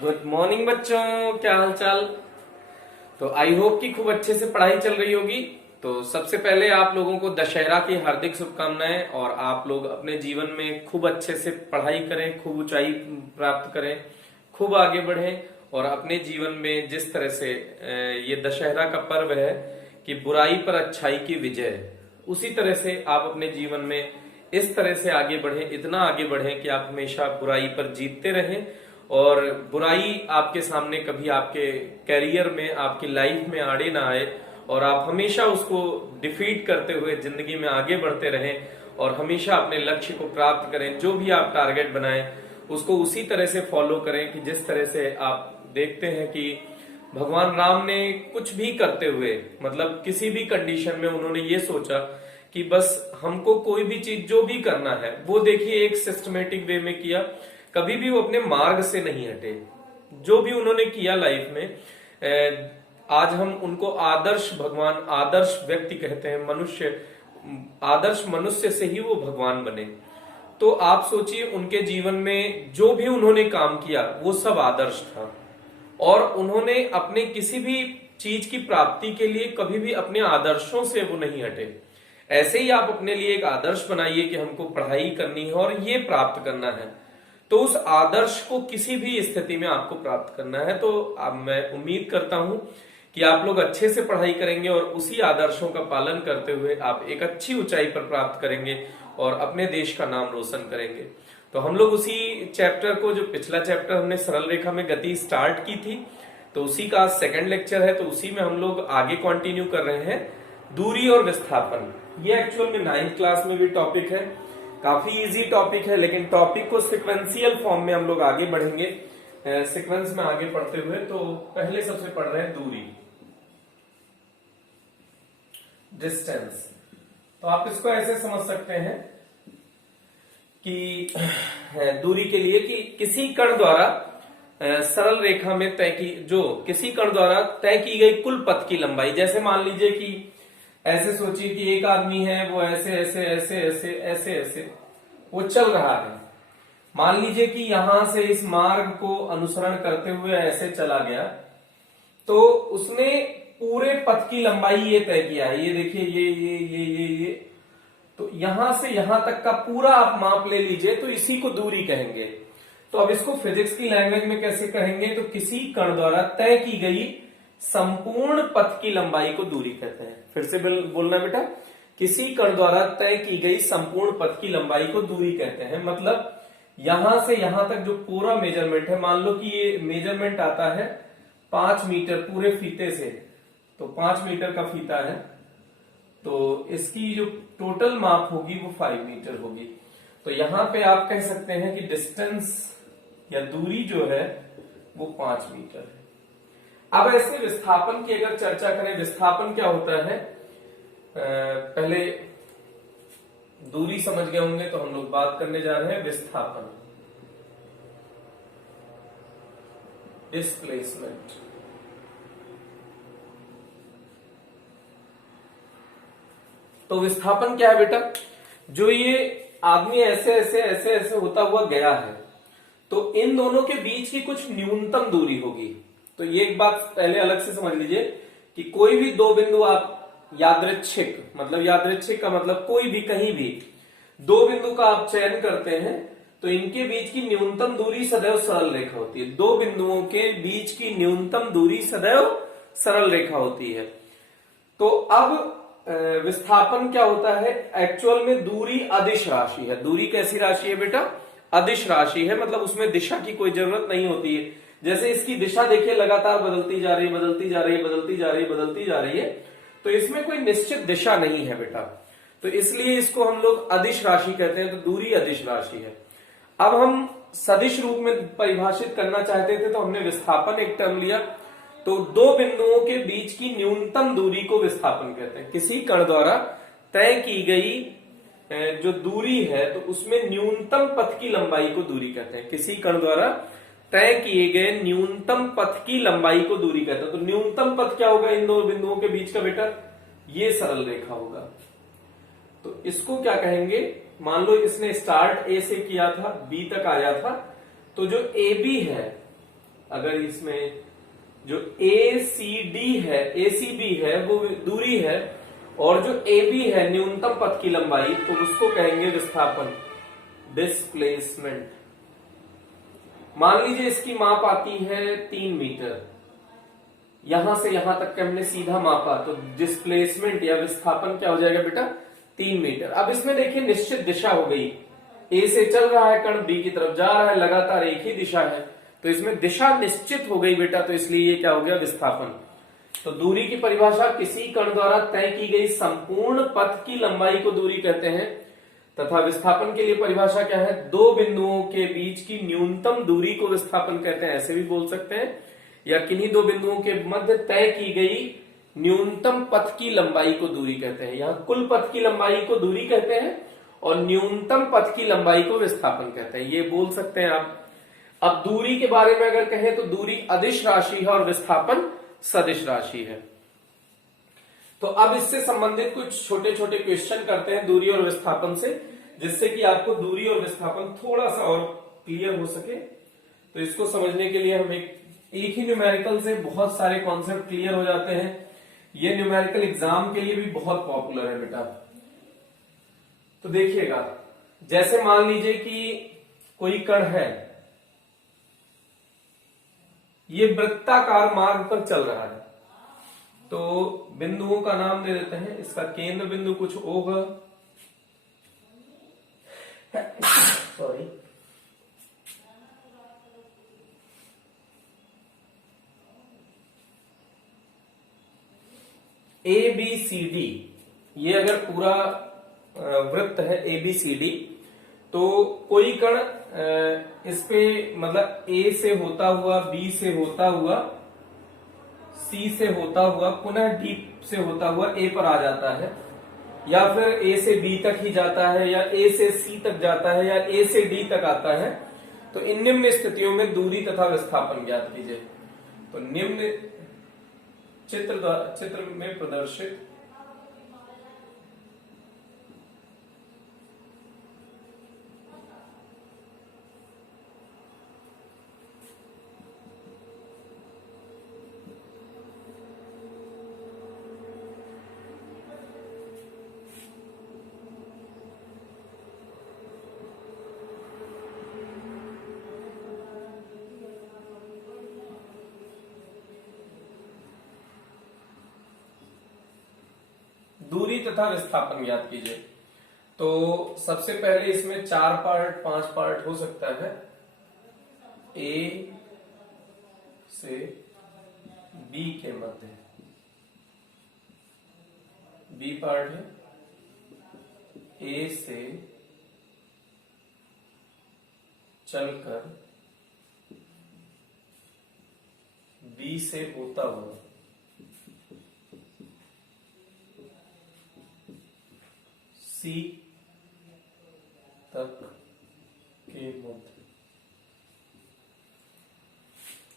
Good morning बच्चों, क्या हाल चाल। तो आई होप कि खूब अच्छे से पढ़ाई चल रही होगी। तो सबसे पहले आप लोगों को दशहरा की हार्दिक शुभकामनाएं और आप लोग अपने जीवन में खूब अच्छे से पढ़ाई करें, खूब ऊंचाई प्राप्त करें, खूब आगे बढ़ें और अपने जीवन में जिस तरह से ये दशहरा का पर्व है कि बुराई पर अच्छाई की विजय, उसी तरह से आप अपने जीवन में इस तरह से आगे बढ़ें, इतना आगे बढ़ें कि आप हमेशा बुराई पर जीतते रहें और बुराई आपके सामने कभी आपके कैरियर में, आपकी लाइफ में आड़े ना आए और आप हमेशा उसको डिफीट करते हुए जिंदगी में आगे बढ़ते रहें और हमेशा अपने लक्ष्य को प्राप्त करें। जो भी आप टारगेट बनाएं उसको उसी तरह से फॉलो करें कि जिस तरह से आप देखते हैं कि भगवान राम ने कुछ भी करते हुए, मतलब किसी भी कंडीशन में उन्होंने ये सोचा कि बस हमको कोई भी चीज जो भी करना है वो देखिए एक सिस्टमेटिक वे में किया, कभी भी वो अपने मार्ग से नहीं हटे। जो भी उन्होंने किया लाइफ में, आज हम उनको आदर्श भगवान, आदर्श व्यक्ति कहते हैं। मनुष्य, आदर्श मनुष्य से ही वो भगवान बने। तो आप सोचिए उनके जीवन में जो भी उन्होंने काम किया वो सब आदर्श था और उन्होंने अपने किसी भी चीज की प्राप्ति के लिए कभी भी अपने आदर्शों से वो नहीं हटे। ऐसे ही आप अपने लिए एक आदर्श बनाइए कि हमको पढ़ाई करनी है और ये प्राप्त करना है, तो उस आदर्श को किसी भी स्थिति में आपको प्राप्त करना है। तो अब मैं उम्मीद करता हूं कि आप लोग अच्छे से पढ़ाई करेंगे और उसी आदर्शों का पालन करते हुए आप एक अच्छी ऊंचाई पर प्राप्त करेंगे और अपने देश का नाम रोशन करेंगे। तो हम लोग उसी चैप्टर को, जो पिछला चैप्टर हमने सरल रेखा में गति स्टार्ट की थी, तो उसी का सेकंड लेक्चर है। तो उसी में हम लोग आगे कंटिन्यू कर रहे हैं, दूरी और विस्थापन। ये एक्चुअल में 9th क्लास में भी टॉपिक है, काफी इजी टॉपिक है, लेकिन टॉपिक को सिक्वेंशियल फॉर्म में हम लोग आगे बढ़ेंगे, सीक्वेंस में आगे पढ़ते हुए। तो पहले सबसे पढ़ रहे हैं दूरी, डिस्टेंस। तो आप इसको ऐसे समझ सकते हैं कि दूरी के लिए कि किसी कण द्वारा सरल रेखा में तय की, जो किसी कण द्वारा तय की गई कुल पथ की लंबाई। जैसे मान लीजिए कि ऐसे सोचिए कि एक आदमी है, वो ऐसे ऐसे ऐसे ऐसे ऐसे ऐसे वो चल रहा है। मान लीजिए कि यहां से इस मार्ग को अनुसरण करते हुए ऐसे चला गया, तो उसने पूरे पथ की लंबाई ये तय किया है। ये देखिए, ये तो यहां से यहां तक का पूरा आप माप ले लीजिए, तो इसी को दूरी कहेंगे। तो अब इसको फिजिक्स की लैंग्वेज में कैसे कहेंगे, तो किसी कण द्वारा तय की गई संपूर्ण पथ की लंबाई को दूरी कहते हैं। फिर से बोलना बेटा, किसी कण द्वारा तय की गई संपूर्ण पथ की लंबाई को दूरी कहते हैं। मतलब यहां से यहां तक जो पूरा मेजरमेंट है, मान लो कि ये मेजरमेंट आता है 5 मीटर पूरे फीते से, तो 5 मीटर का फीता है, तो इसकी जो टोटल माप होगी वो 5 मीटर होगी। तो यहां पे आप कह सकते हैं कि डिस्टेंस या दूरी जो है वो 5 मीटर है। अब ऐसे विस्थापन की अगर चर्चा करें, विस्थापन क्या होता है, पहले दूरी समझ गए होंगे, तो हम लोग बात करने जा रहे हैं विस्थापन, डिस्प्लेसमेंट। तो विस्थापन क्या है बेटा, जो ये आदमी ऐसे ऐसे ऐसे ऐसे होता हुआ गया है, तो इन दोनों के बीच की कुछ न्यूनतम दूरी होगी। तो ये एक बात पहले अलग से समझ लीजिए कि कोई भी दो बिंदु आप यादृच्छिक, मतलब यादृच्छिक का मतलब कोई भी कहीं भी दो बिंदु का आप चयन करते हैं, तो इनके बीच की न्यूनतम दूरी सदैव सरल रेखा होती है। दो बिंदुओं के बीच की न्यूनतम दूरी सदैव सरल रेखा होती है। तो अब विस्थापन क्या होता है, एक्चुअल में दूरी अदिश राशि है। दूरी कैसी राशि है बेटा, अदिश राशि है, मतलब उसमें दिशा की कोई जरूरत नहीं होती है। जैसे इसकी दिशा देखिए लगातार बदलती जा रही है, बदलती जा रही है, बदलती जा रही है, बदलती जा रही है, तो इसमें कोई निश्चित दिशा नहीं है बेटा। तो इसलिए इसको हम लोग अदिश राशि कहते हैं। तो दूरी अदिश राशि है। अब हम सदिश रूप में परिभाषित करना चाहते थे, तो हमने विस्थापन एक टर्म लिया। तो दो बिंदुओं के बीच की न्यूनतम दूरी को विस्थापन कहते हैं। किसी कण द्वारा तय की गई जो दूरी है, तो उसमें न्यूनतम पथ की लंबाई को दूरी कहते हैं। किसी कण द्वारा तय किए गए न्यूनतम पथ की लंबाई को दूरी कहते हैं। तो न्यूनतम पथ क्या होगा इन दो बिंदुओं के बीच का बेटा, ये सरल रेखा होगा। तो इसको क्या कहेंगे, मान लो इसने स्टार्ट ए से किया था, बी तक आया था, तो जो ए बी है अगर इसमें जो ACB है वो दूरी है, और जो AB है न्यूनतम पथ की लंबाई, तो उसको कहेंगे विस्थापन, डिस्प्लेसमेंट। मान लीजिए इसकी माप आती है 3 मीटर, यहां से यहां तक के हमने सीधा मापा, तो डिस्प्लेसमेंट या विस्थापन क्या हो जाएगा बेटा, 3 मीटर। अब इसमें देखिए निश्चित दिशा हो गई, ए से चल रहा है कण, बी की तरफ जा रहा है, लगातार एक ही दिशा है, तो इसमें दिशा निश्चित हो गई बेटा, तो इसलिए ये क्या हो गया, विस्थापन। तो दूरी की परिभाषा किसी कण द्वारा तय की गई संपूर्ण पथ की लंबाई को दूरी कहते हैं, तथा विस्थापन के लिए परिभाषा क्या है, दो बिंदुओं के बीच की न्यूनतम दूरी को विस्थापन कहते हैं, ऐसे भी बोल सकते हैं, या किन्हीं दो बिंदुओं के मध्य तय की गई न्यूनतम पथ की लंबाई को दूरी कहते हैं। यहां कुल पथ की लंबाई को दूरी कहते हैं और न्यूनतम पथ की लंबाई को विस्थापन कहते हैं, ये बोल सकते हैं आप। अब दूरी के बारे में अगर कहें तो दूरी अदिश राशि है और विस्थापन सदिश राशि है। तो अब इससे संबंधित कुछ छोटे छोटे क्वेश्चन करते हैं दूरी और विस्थापन से, जिससे कि आपको दूरी और विस्थापन थोड़ा सा और क्लियर हो सके। तो इसको समझने के लिए हम एक ही न्यूमेरिकल से बहुत सारे कॉन्सेप्ट क्लियर हो जाते हैं। ये न्यूमेरिकल एग्जाम के लिए भी बहुत पॉपुलर है बेटा। तो देखिएगा, जैसे मान लीजिए कि कोई कण है, ये वृत्ताकार मार्ग पर चल रहा है, तो बिंदुओं का नाम दे देते हैं। इसका केंद्र बिंदु कुछ O होगा, सॉरी, ABCD, ये अगर पूरा वृत्त है ABCD, तो कोई कण इस पे मतलब A से होता हुआ, B से होता हुआ, C से होता हुआ, पुनः D से होता हुआ A पर आ जाता है, या फिर A से B तक ही जाता है, या A से C तक जाता है, या A से D तक आता है, तो इन निम्न स्थितियों में दूरी तथा विस्थापन ज्ञात कीजिए। तो निम्न चित्र में प्रदर्शित दूरी तथा विस्थापन ज्ञात कीजिए। तो सबसे पहले इसमें 4 पार्ट 5 पार्ट हो सकता है। A से B के मध्य B पार्ट है, A से चलकर B से होता हुआ C तक के मध्य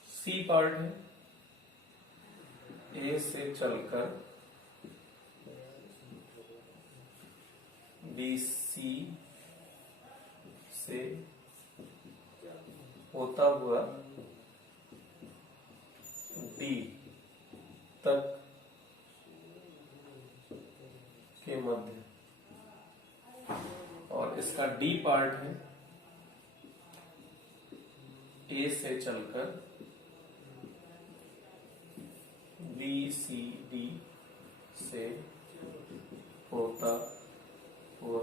C पार्ट है, A से चलकर BC से होता हुआ D तक के मध्य, और इसका D पार्ट है, A से चलकर BCD से होता हुआ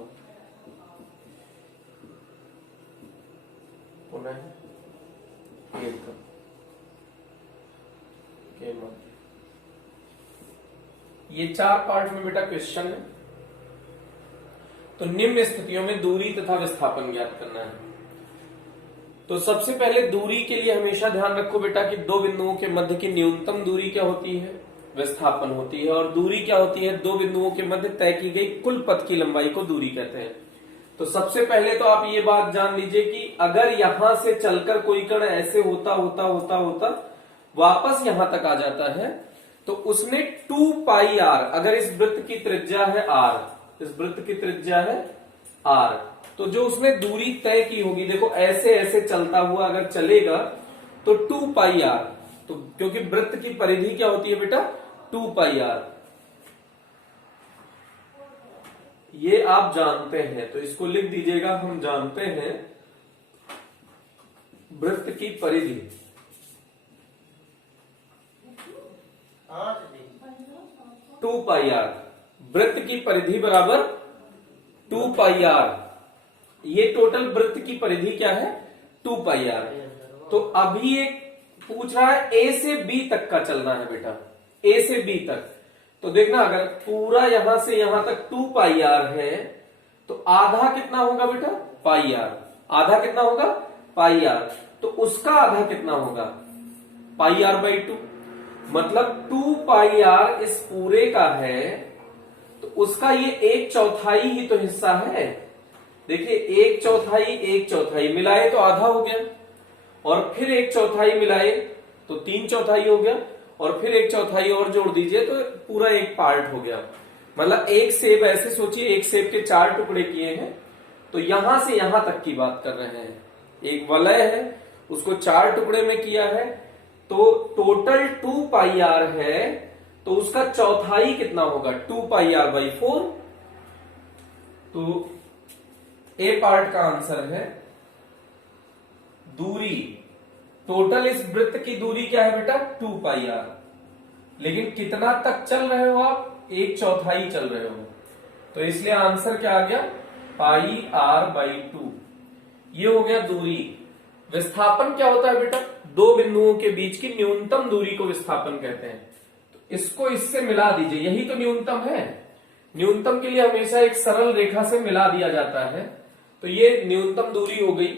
पुनः A तक के मध्य। ये 4 पार्ट में बेटा क्वेश्चन है। तो निम्न स्थितियों में दूरी तथा विस्थापन ज्ञात करना है। तो सबसे पहले दूरी के लिए हमेशा ध्यान रखो बेटा कि दो बिंदुओं के मध्य की न्यूनतम दूरी क्या होती है, विस्थापन होती है, और दूरी क्या होती है, दो बिंदुओं के मध्य तय की गई कुल पथ की लंबाई को दूरी कहते हैं। तो सबसे पहले तो आप ये बात जान लीजिए कि अगर यहां से चलकर कोई कण ऐसे होता होता होता होता वापस यहां तक आ जाता है, तो उसने 2 पाई r, अगर इस वृत्त की त्रिज्या है r, इस वृत्त की त्रिज्या है r, तो जो उसने दूरी तय की होगी, देखो ऐसे ऐसे चलता हुआ अगर चलेगा तो 2 पाई आर, तो क्योंकि वृत्त की परिधि क्या होती है बेटा, 2 पाई आर, ये आप जानते हैं, तो इसको लिख दीजिएगा, हम जानते हैं वृत्त की परिधि 2 पाई आर, वृत्त की परिधि बराबर 2 पाई आर, ये टोटल वृत्त की परिधि क्या है, 2 पाई आर। तो अभी एक पूछ रहा है ए से बी तक का चलना है बेटा, ए से बी तक, तो देखना अगर पूरा यहां से यहां तक 2 पाई आर है तो आधा कितना होगा बेटा, पाई आर, आधा कितना होगा, पाई आर, तो उसका आधा कितना होगा, पाई आर बाई 2, मतलब 2 पाई आर इस पूरे का है, तो उसका ये 1/4 ही तो हिस्सा है। देखिए 1/4 मिलाए तो आधा हो गया, और फिर 1/4 मिलाए तो 3/4 हो गया, और फिर 1/4 और जोड़ दीजिए तो पूरा एक पार्ट हो गया। मतलब एक सेब, ऐसे सोचिए एक सेब के 4 टुकड़े किए हैं, तो यहां से यहां तक की बात कर रहे हैं, एक वलय है उसको 4 टुकड़े में किया है, तो टोटल 2 पाई आर है, तो उसका चौथाई कितना होगा, 2 पाई आर बाई 4। तो ए पार्ट का आंसर है दूरी, टोटल इस वृत्त की दूरी क्या है बेटा, 2 पाई आर, लेकिन कितना तक चल रहे हो आप, 1/4 चल रहे हो, तो इसलिए आंसर क्या आ गया, पाई आर बाई 2, ये हो गया दूरी। विस्थापन क्या होता है बेटा, दो बिंदुओं के बीच की न्यूनतम दूरी को विस्थापन कहते हैं, तो इसको इससे मिला दीजिए, यही तो न्यूनतम है, न्यूनतम के लिए हमेशा एक सरल रेखा से मिला दिया जाता है, तो ये न्यूनतम दूरी हो गई।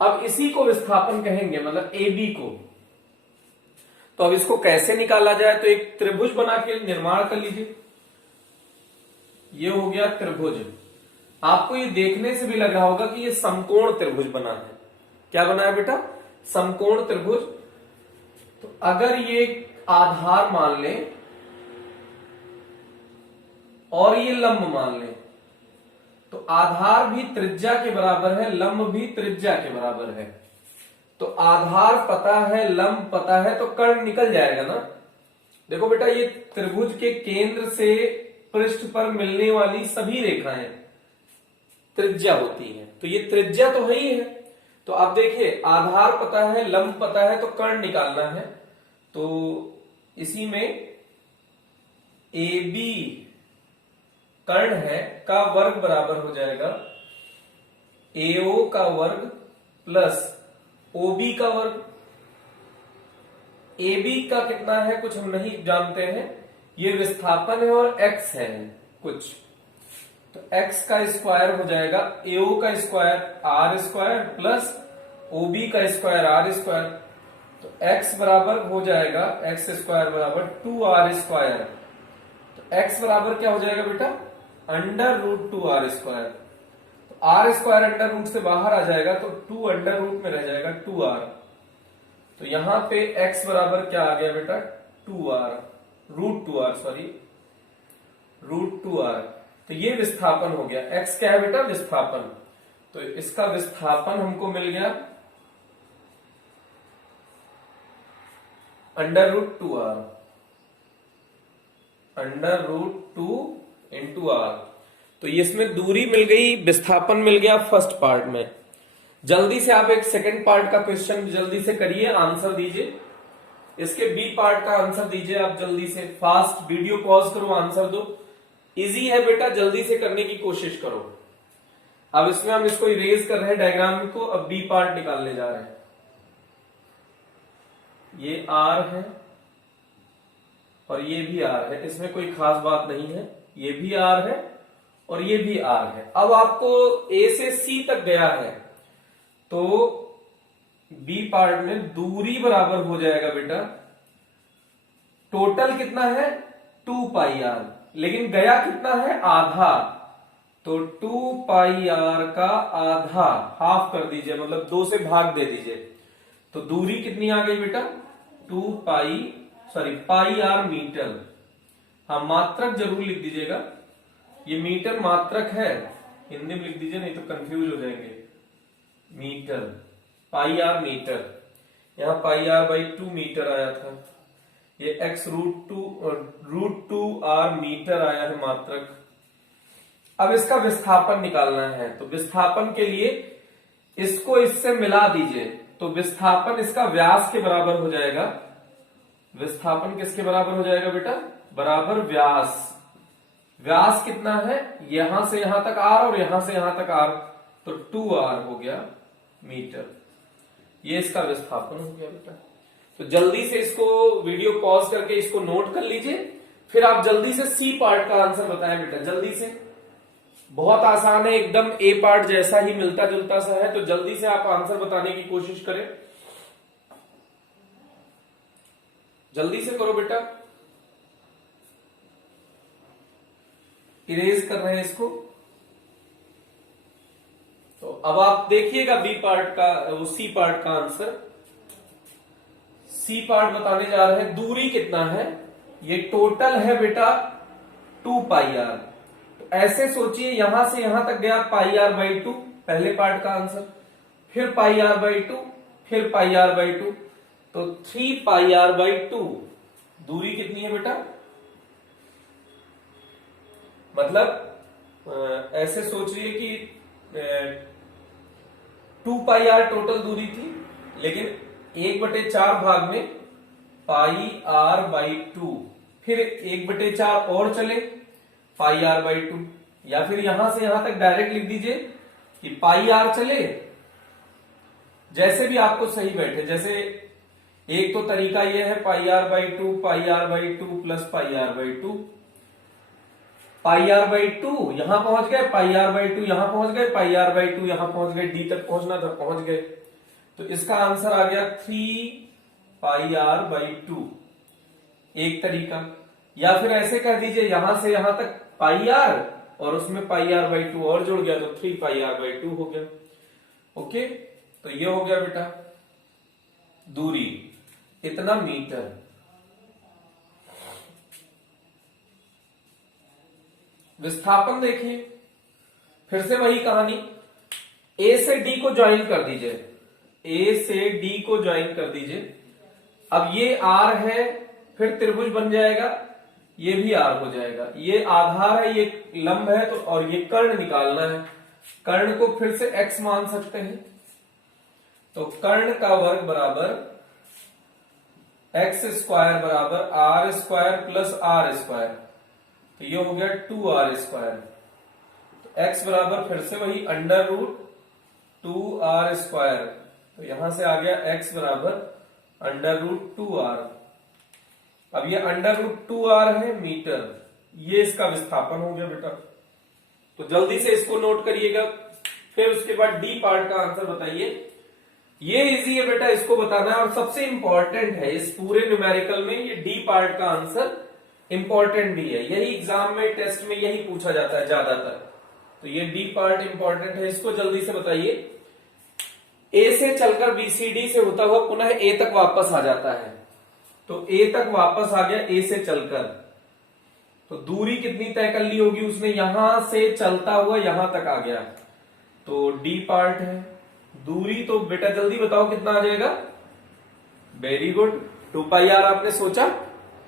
अब इसी को विस्थापन कहेंगे, मतलब ए बी को। तो अब इसको कैसे निकाला जाए, तो एक त्रिभुज बना के निर्माण कर लीजिए, ये हो गया त्रिभुज। आपको ये देखने से भी लग रहा होगा कि ये समकोण त्रिभुज बना है, क्या बना है बेटा, समकोण त्रिभुज। तो अगर ये आधार मान लें और ये लंब मान लें, तो आधार भी त्रिज्या के बराबर है, लंब भी त्रिज्या के बराबर है, तो आधार पता है, लंब पता है, तो कर्ण निकल जाएगा ना। देखो बेटा ये त्रिभुज के केंद्र से पृष्ठ पर मिलने वाली सभी रेखाएं त्रिज्या होती हैं, तो ये त्रिज्या तो है ही है। तो अब देखिए आधार पता है, लंब पता है, तो कर्ण निकालना है, तो इसी में ए बी कर्ण है का वर्ग बराबर हो जाएगा AO का वर्ग प्लस OB का वर्ग। AB का कितना है कुछ हम नहीं जानते हैं, ये विस्थापन है और x है कुछ, तो x का स्क्वायर हो जाएगा AO का square R square plus OB का स्क्वायर R स्क्वायर, तो x बराबर हो जाएगा x स्क्वायर बराबर 2R स्क्वायर, तो x बराबर क्या हो जाएगा बेटा, √2R स्क्वायर, तो R स्क्वायर अंडर रूट से बाहर आ जाएगा, तो 2 अंडर रूट में रह जाएगा 2R, तो यहां पे x बराबर क्या आ गया बेटा, 2R, √2R सॉरी, √2R, तो ये विस्थापन हो गया। x क्या है बेटा, विस्थापन, तो इसका विस्थापन हमको मिल गया √2R, √2 इंटू आर, तो ये इसमें दूरी मिल गई, विस्थापन मिल गया फर्स्ट पार्ट में। जल्दी से आप एक सेकंड पार्ट का क्वेश्चन जल्दी से करिए, आंसर दीजिए, इसके बी पार्ट का आंसर दीजिए आप जल्दी से, फास्ट वीडियो पॉज करो, आंसर दो, इजी है बेटा, जल्दी से करने की कोशिश करो। अब इसमें हम इसको इरेज कर रहे हैं डायग्राम को, अब बी पार्ट निकालने जा रहे हैं। ये आर है और ये भी आर है, इसमें कोई खास बात नहीं है, ये भी आर है और ये भी आर है। अब आपको ए से सी तक गया है, तो बी पार्ट में दूरी बराबर हो जाएगा बेटा, टोटल कितना है 2 पाई आर, लेकिन गया कितना है आधा, तो 2 पाई आर का आधा हाफ कर दीजिए, मतलब 2 से भाग दे दीजिए, तो दूरी कितनी आ गई बेटा, 2 पाई आर मीटर। हाँ मात्रक जरूर लिख दीजिएगा, ये मीटर मात्रक है, हिंदी में लिख दीजिए नहीं तो कंफ्यूज हो जाएंगे, मीटर, पाई आर मीटर, यहाँ पाई आर बाई 2 मीटर आया था, ये x √2 r मीटर आया है मात्रक। अब इसका विस्थापन निकालना है, तो विस्थापन के लिए इसको इससे मिला दीजिए, तो विस्थापन इसका व्यास के बराबर हो जाएगा। विस्थापन किसके बराबर हो जाएगा बेटा? बराबर व्यास। व्यास कितना है? यहां से यहां तक r और यहां से यहां तक r, तो 2r हो गया मीटर। ये इसका विस्थापन हो गया बेटा। तो जल्दी से इसको वीडियो पॉज करके इसको नोट कर लीजिए, फिर आप जल्दी से सी पार्ट का आंसर बताएं बेटा, जल्दी से। बहुत आसान है, एकदम ए पार्ट जैसा ही मिलता जुलता सा है, तो जल्दी से आप आंसर बताने की कोशिश करें, जल्दी से करो बेटा। इरेज कर रहे हैं इसको। तो अब आप देखिएगा बी पार्ट का, वो सी पार्ट का आंसर। सी पार्ट बताने जा रहे हैं, दूरी कितना है? ये टोटल है बेटा 2 पाई आर। तो ऐसे सोचिए, यहां से यहां तक गया पाई आर बाई 2, पहले पार्ट का आंसर, फिर पाई आर बाई 2, फिर पाई आर बाई 2, तो 3 पाई आर बाई 2। दूरी कितनी है बेटा? मतलब ऐसे सोचिए कि 2 पाई आर टोटल दूरी थी, लेकिन 1/4 भाग में पाई आर बाई 2, फिर 1/4 और चले पाई आर बाई 2, या फिर यहां से यहां तक डायरेक्ट लिख दीजिए कि पाई आर चले, जैसे भी आपको सही बैठे। जैसे एक तो तरीका यह है pi r by 2 pi r by 2 plus pi r by 2, pi r by 2 यहां पहुंच गए, पाई आर बाई 2 यहां पहुंच गए, पाई आर बाई 2 यहां पहुंच गए, डी तक पहुंचना था, पहुंच गए। तो इसका आंसर आ गया 3 पाई आर बाई 2, एक तरीका। या फिर ऐसे कह दीजिए, यहां से यहां तक पाई आर और उसमें पाई आर बाई 2 और जुड़ गया, तो 3 पाई आर बाई 2 हो गया। ओके, तो ये हो गया बेटा दूरी, इतना मीटर। विस्थापन देखिए, फिर से वही कहानी, ए से डी को ज्वाइन कर दीजिए, ए से डी को ज्वाइन कर दीजिए। अब ये आर है, फिर त्रिभुज बन जाएगा, ये भी आर हो जाएगा। ये आधार है, ये लंब है, तो और ये कर्ण निकालना है। कर्ण को फिर से x मान सकते हैं, तो कर्ण का वर्ग बराबर x स्क्वायर बराबर r square plus r square, तो ये हो गया 2r स्क्वायर। तो x बराबर फिर से वही √2r स्क्वायर, तो यहां से आ गया x बराबर √2r। अब ये √2r है मीटर, ये इसका विस्थापन हो गया बेटा। तो जल्दी से इसको नोट करिएगा, फिर उसके बाद डी पार्ट का आंसर बताइए। ये इजी है बेटा, इसको बताना है, और सबसे इंपॉर्टेंट है इस पूरे न्यूमेरिकल में, ये डी पार्ट का आंसर इंपॉर्टेंट भी है, यही एग्जाम में टेस्ट में यही पूछा जाता है ज्यादातर। तो ये डी पार्ट इंपॉर्टेंट है, इसको जल्दी से बताइए। ए से चलकर बीसीडी से होता हुआ पुनः ए तक वापस आ जाता है, तो ए तक वापस आ गया ए से चलकर, तो दूरी कितनी तय कर ली होगी उसने? यहां से चलता हुआ यहां तक आ गया, तो डी पार्ट है। दूरी तो बेटा जल्दी बताओ कितना आ जाएगा? Very good, 2 pi r. आपने सोचा?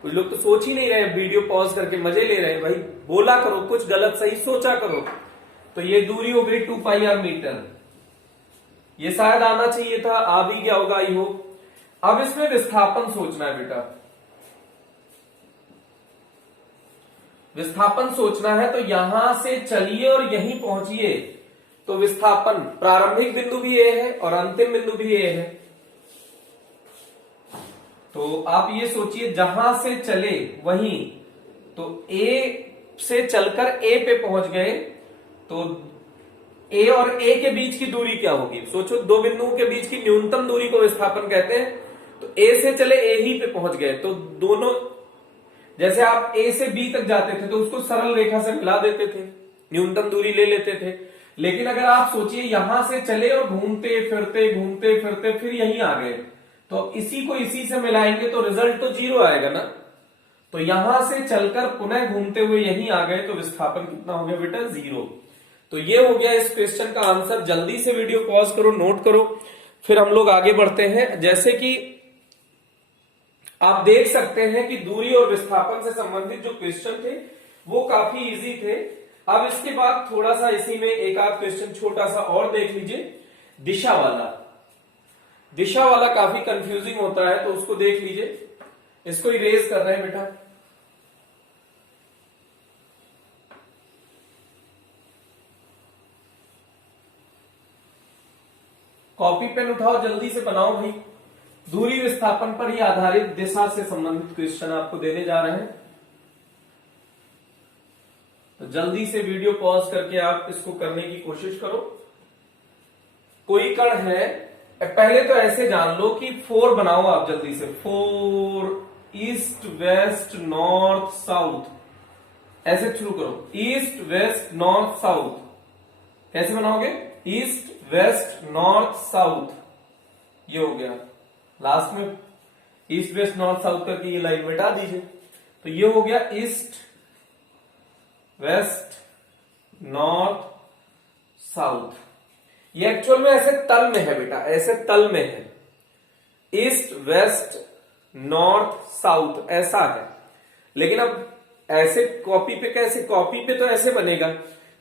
कुछ लोग तो सोच ही नहीं रहे, वीडियो पॉज करके मजे ले रहे हैं। भाई बोला करो, कुछ गलत सही सोचा करो। तो ये दूरी हो गई 2 पाई आर मीटर, ये शायद आना चाहिए था, आ भी गया होगा आई होप। अब इसमें विस्थापन सोचना है बेटा, विस्थापन सोचना है, तो यहां से चलिए और यहीं पहुंचिए, तो विस्थापन प्रारंभिक बिंदु भी ए है और अंतिम बिंदु भी ए है। तो आप ये सोचिए, जहां से चले वहीं, तो ए से चलकर ए पे पहुंच गए, तो ए और ए के बीच की दूरी क्या होगी? सोचो, दो बिंदुओं के बीच की न्यूनतम दूरी को विस्थापन कहते हैं। तो ए से चले ए ही पे पहुंच गए, तो दोनों, जैसे आप ए से बी तक जाते थे तो उसको सरल रेखा से मिला देते थे, न्यूनतम दूरी ले लेते थे। लेकिन अगर आप सोचिए, यहां से चले और घूमते फिरते फिर यहीं आ गए, तो इसी को इसी से मिलाएंगे तो रिजल्ट तो 0 आएगा ना। तो यहां से चलकर पुनः घूमते हुए यहीं आ गए, तो विस्थापन कितना हो गया बेटा? 0। तो ये हो गया इस क्वेश्चन का आंसर। जल्दी से वीडियो पॉज करो, नोट करो, फिर हम लोग आगे बढ़ते हैं। जैसे कि आप देख सकते हैं कि दूरी और विस्थापन से संबंधित जो क्वेश्चन थे वो काफी इजी थे। अब इसके बाद थोड़ा सा इसी में एक आध क्वेश्चन छोटा सा और देख लीजिए। दिशा वाला, दिशा वाला काफी कंफ्यूजिंग होता है, तो उसको देख लीजिए। इसको इरेज कर रहे हैं बेटा। कॉपी पेन उठाओ, जल्दी से बनाओ भाई। दूरी विस्थापन पर ही आधारित दिशा से संबंधित क्वेश्चन आपको देने जा रहे हैं, तो जल्दी से वीडियो पॉज करके आप इसको करने की कोशिश करो। कोई कण है, पहले तो ऐसे जान लो कि 4 बनाओ आप जल्दी से। 4 ईस्ट वेस्ट नॉर्थ साउथ, ऐसे शुरू करो। ईस्ट वेस्ट नॉर्थ साउथ कैसे बनाओगे? ईस्ट वेस्ट नॉर्थ साउथ, ये हो गया। लास्ट में ईस्ट वेस्ट नॉर्थ साउथ करके ये लाइन मिटा दीजिए, तो ये हो गया ईस्ट वेस्ट नॉर्थ साउथ। ये एक्चुअल में ऐसे तल में है बेटा, ऐसे तल में है। ईस्ट वेस्ट नॉर्थ साउथ ऐसा है। लेकिन अब ऐसे कॉपी पे कैसे? कॉपी पे तो ऐसे बनेगा,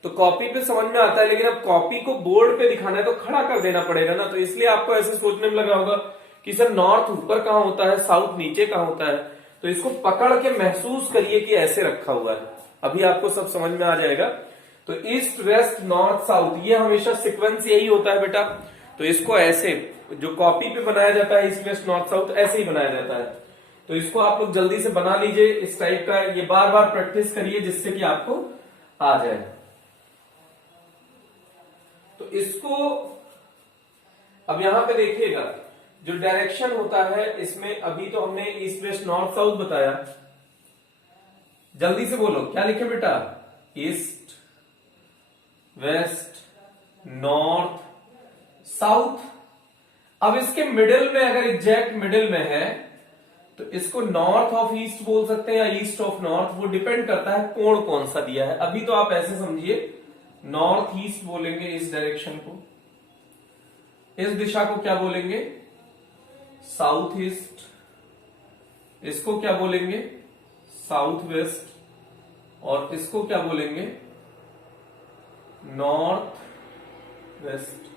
तो कॉपी पे समझ में आता है, लेकिन अब कॉपी को बोर्ड पे दिखाना है तो खड़ा कर देना पड़ेगा ना। तो इसलिए आपको ऐसे सोचने में लगा होगा कि सर नॉर्थ ऊपर कहां होता है, साउथ नीचे कहां होता है। तो इसको पकड़ के महसूस करिए कि ऐसे रखा हुआ है, अभी आपको सब समझ में आ जाएगा। तो ईस्ट वेस्ट नॉर्थ साउथ, ये हमेशा सीक्वेंस यही होता है बेटा। तो इसको ऐसे जो कॉपी पे बनाया जाता है ईस्ट वेस्ट नॉर्थ साउथ, ऐसे ही बनाया जाता है। तो इसको आप लोग जल्दी से बना लीजिए इस टाइप का। ये बार बार प्रैक्टिस करिए जिससे कि आपको आ जाए। तो इसको अब यहां पे देखिएगा, जो डायरेक्शन होता है इसमें, अभी तो हमने ईस्ट वेस्ट नॉर्थ साउथ बताया। जल्दी से बोलो, क्या लिखे बेटा? East west north south. अब इसके मिडिल में, अगर एग्जैक्ट मिडिल में है तो इसको नॉर्थ ऑफ ईस्ट बोल सकते हैं या ईस्ट ऑफ नॉर्थ, वो डिपेंड करता है कोण कौन सा दिया है। अभी तो आप ऐसे समझिए, नॉर्थ ईस्ट बोलेंगे इस डायरेक्शन को, इस दिशा को क्या बोलेंगे? South east. इसको क्या बोलेंगे? South west. और इसको क्या बोलेंगे? North west.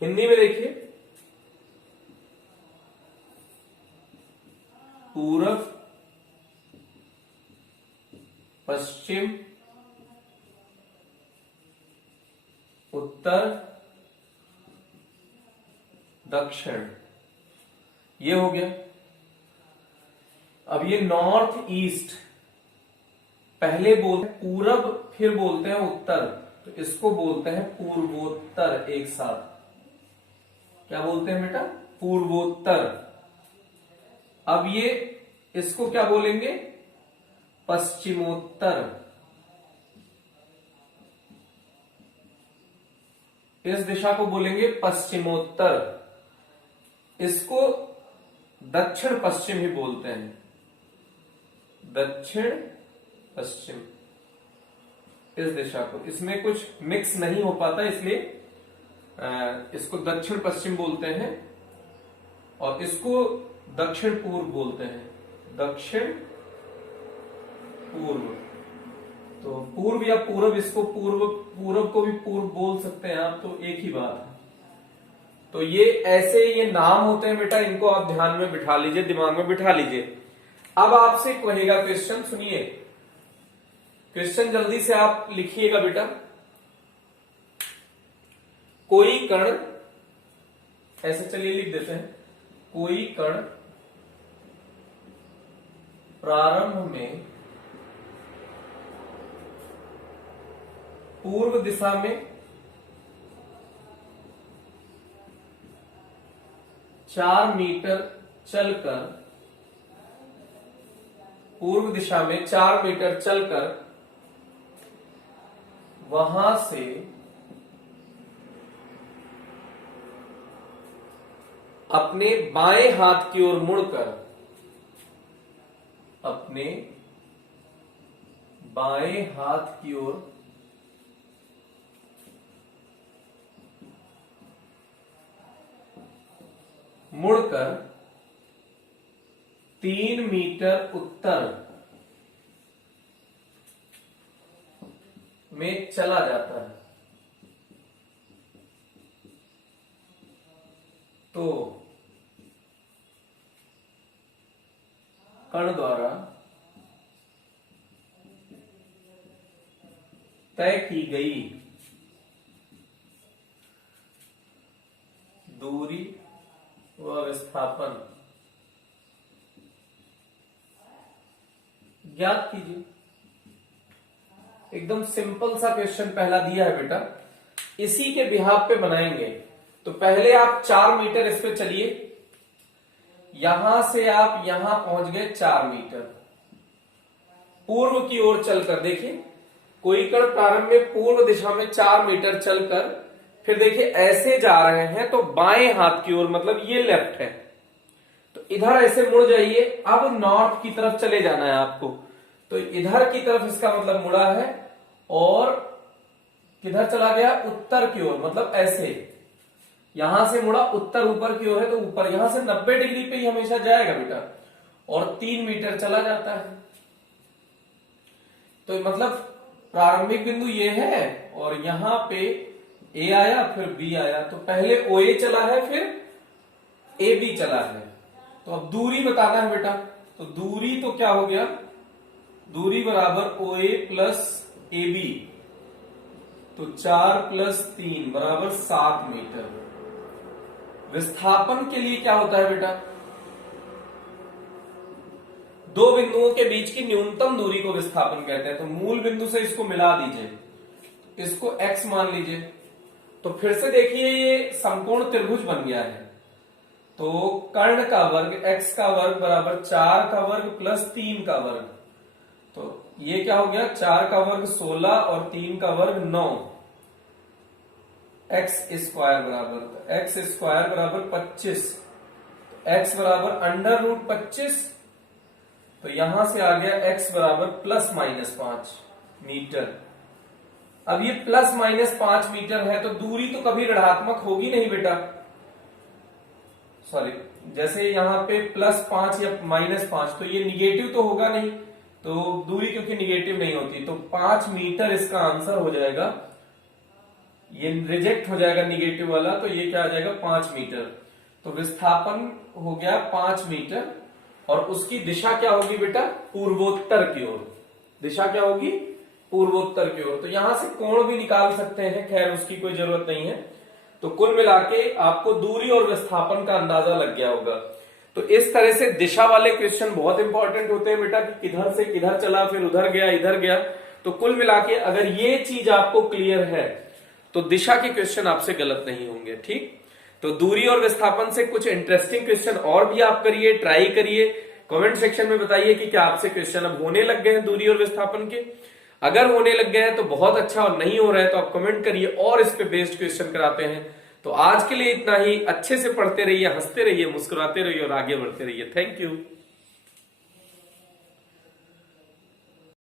हिंदी में देखिए, पूरब, पश्चिम, उत्तर, दक्षिण, ये हो गया। अब ये नॉर्थ ईस्ट, पहले बोलते हैं पूरब, फिर बोलते हैं उत्तर, तो इसको बोलते हैं पूर्वोत्तर। एक साथ क्या बोलते हैं बेटा? पूर्वोत्तर। अब ये इसको क्या बोलेंगे? पश्चिमोत्तर। इस दिशा को बोलेंगे पश्चिमोत्तर। इसको दक्षिण पश्चिम ही बोलते हैं, दक्षिण पश्चिम, इस दिशा को। इसमें कुछ मिक्स नहीं हो पाता, इसलिए इसको दक्षिण पश्चिम बोलते हैं, और इसको दक्षिण पूर्व बोलते हैं, दक्षिण पूर्व। तो पूर्व या पूरब, इसको पूर्व, पूरब को भी पूर्व बोल सकते हैं आप, तो एक ही बात है। तो ये ऐसे ये नाम होते हैं बेटा, इनको आप ध्यान में बिठा लीजिए, दिमाग में बिठा लीजिए। अब आपसे कहेगा क्वेश्चन, सुनिए क्वेश्चन, जल्दी से आप लिखिएगा बेटा। कोई कण, ऐसे चलिए लिख देते हैं, कोई कण प्रारंभ में पूर्व दिशा में 4 मीटर चलकर, पूर्व दिशा में 4 मीटर चलकर वहां से अपने बाएं हाथ की ओर मुड़कर, अपने बाएं हाथ की ओर, मुड़कर 3 मीटर उत्तर में चला जाता है, तो कण द्वारा तय की गई दूरी व विस्थापन ज्ञात कीजिए। एकदम सिंपल सा क्वेश्चन पहला दिया है बेटा, इसी के बिहाफ पे बनाएंगे। तो पहले आप 4 मीटर इस पे चलिए, यहां से आप यहां पहुंच गए 4 मीटर। पूर्व की ओर चलकर देखिए, कोई कण प्रारंभ में पूर्व दिशा में 4 मीटर चलकर फिर देखिए ऐसे जा रहे हैं, तो बाएं हाथ की ओर, मतलब ये लेफ्ट है, तो इधर ऐसे मुड़ जाइए। अब नॉर्थ की तरफ चले जाना है आपको, तो इधर की तरफ इसका मतलब मुड़ा है, और किधर चला गया, उत्तर की ओर, मतलब ऐसे यहां से मुड़ा, उत्तर ऊपर की ओर है तो ऊपर, यहां से 90 डिग्री पे ही हमेशा जाएगा बेटा, और 3 मीटर चला जाता है। तो मतलब प्रारंभिक बिंदु ये है, और यहां पे ए आया फिर बी आया, तो पहले ओ ए चला है फिर ए बी चला है। तो अब दूरी बताना है बेटा, तो दूरी तो क्या हो गया, दूरी बराबर ओ ए प्लस ए बी, तो 4 प्लस 3 बराबर 7 मीटर। विस्थापन के लिए क्या होता है बेटा, दो बिंदुओं के बीच की न्यूनतम दूरी को विस्थापन कहते हैं। तो मूल बिंदु से इसको मिला दीजिए, इसको x मान लीजिए, तो फिर से देखिए ये समकोण त्रिभुज बन गया है। तो कर्ण का वर्ग x का वर्ग बराबर 4 का वर्ग प्लस 3 का वर्ग, तो ये क्या हो गया, 4 का वर्ग 16 और 3 का वर्ग 9, एक्स स्क्वायर बराबर, एक्स स्क्वायर बराबर 25, एक्स बराबर अंडर रूट 25, तो यहां से आ गया x बराबर प्लस माइनस 5 मीटर। अब ये प्लस माइनस 5 मीटर है, तो दूरी तो कभी ऋणात्मक होगी नहीं बेटा, सॉरी, जैसे यहां पे प्लस 5 या माइनस 5, तो ये निगेटिव तो होगा नहीं, तो दूरी क्योंकि निगेटिव नहीं होती, तो 5 मीटर इसका आंसर हो जाएगा। ये रिजेक्ट हो जाएगा निगेटिव वाला, तो ये क्या आ जाएगा 5 मीटर। तो विस्थापन हो गया 5 मीटर, और उसकी दिशा क्या होगी बेटा, पूर्वोत्तर की ओर। दिशा क्या होगी, पूर्वोत्तर की ओर। तो यहां से कोण भी निकाल सकते हैं, खैर उसकी कोई जरूरत नहीं है। तो कुल मिला के आपको दूरी और विस्थापन का अंदाजा लग गया होगा। तो इस तरह से दिशा वाले क्वेश्चन बहुत इंपॉर्टेंट होते हैं बेटा, कि किधर से किधर चला, फिर उधर गया, इधर गया। तो कुल मिला के अगर ये चीज आपको क्लियर है, तो दिशा के क्वेश्चन आपसे गलत नहीं होंगे। ठीक, तो दूरी और विस्थापन से कुछ इंटरेस्टिंग क्वेश्चन और भी आप करिए, ट्राई करिए। कमेंट सेक्शन में बताइए कि क्या आपसे क्वेश्चन अब होने लग गए हैं दूरी और विस्थापन के। अगर होने लग गए हैं तो बहुत अच्छा, और नहीं हो रहा है तो आप कमेंट करिए और इस पे बेस्ड क्वेश्चन कराते हैं। तो आज के लिए इतना ही। अच्छे से पढ़ते रहिए, हंसते रहिए, मुस्कुराते रहिए और आगे बढ़ते रहिए। Thank you.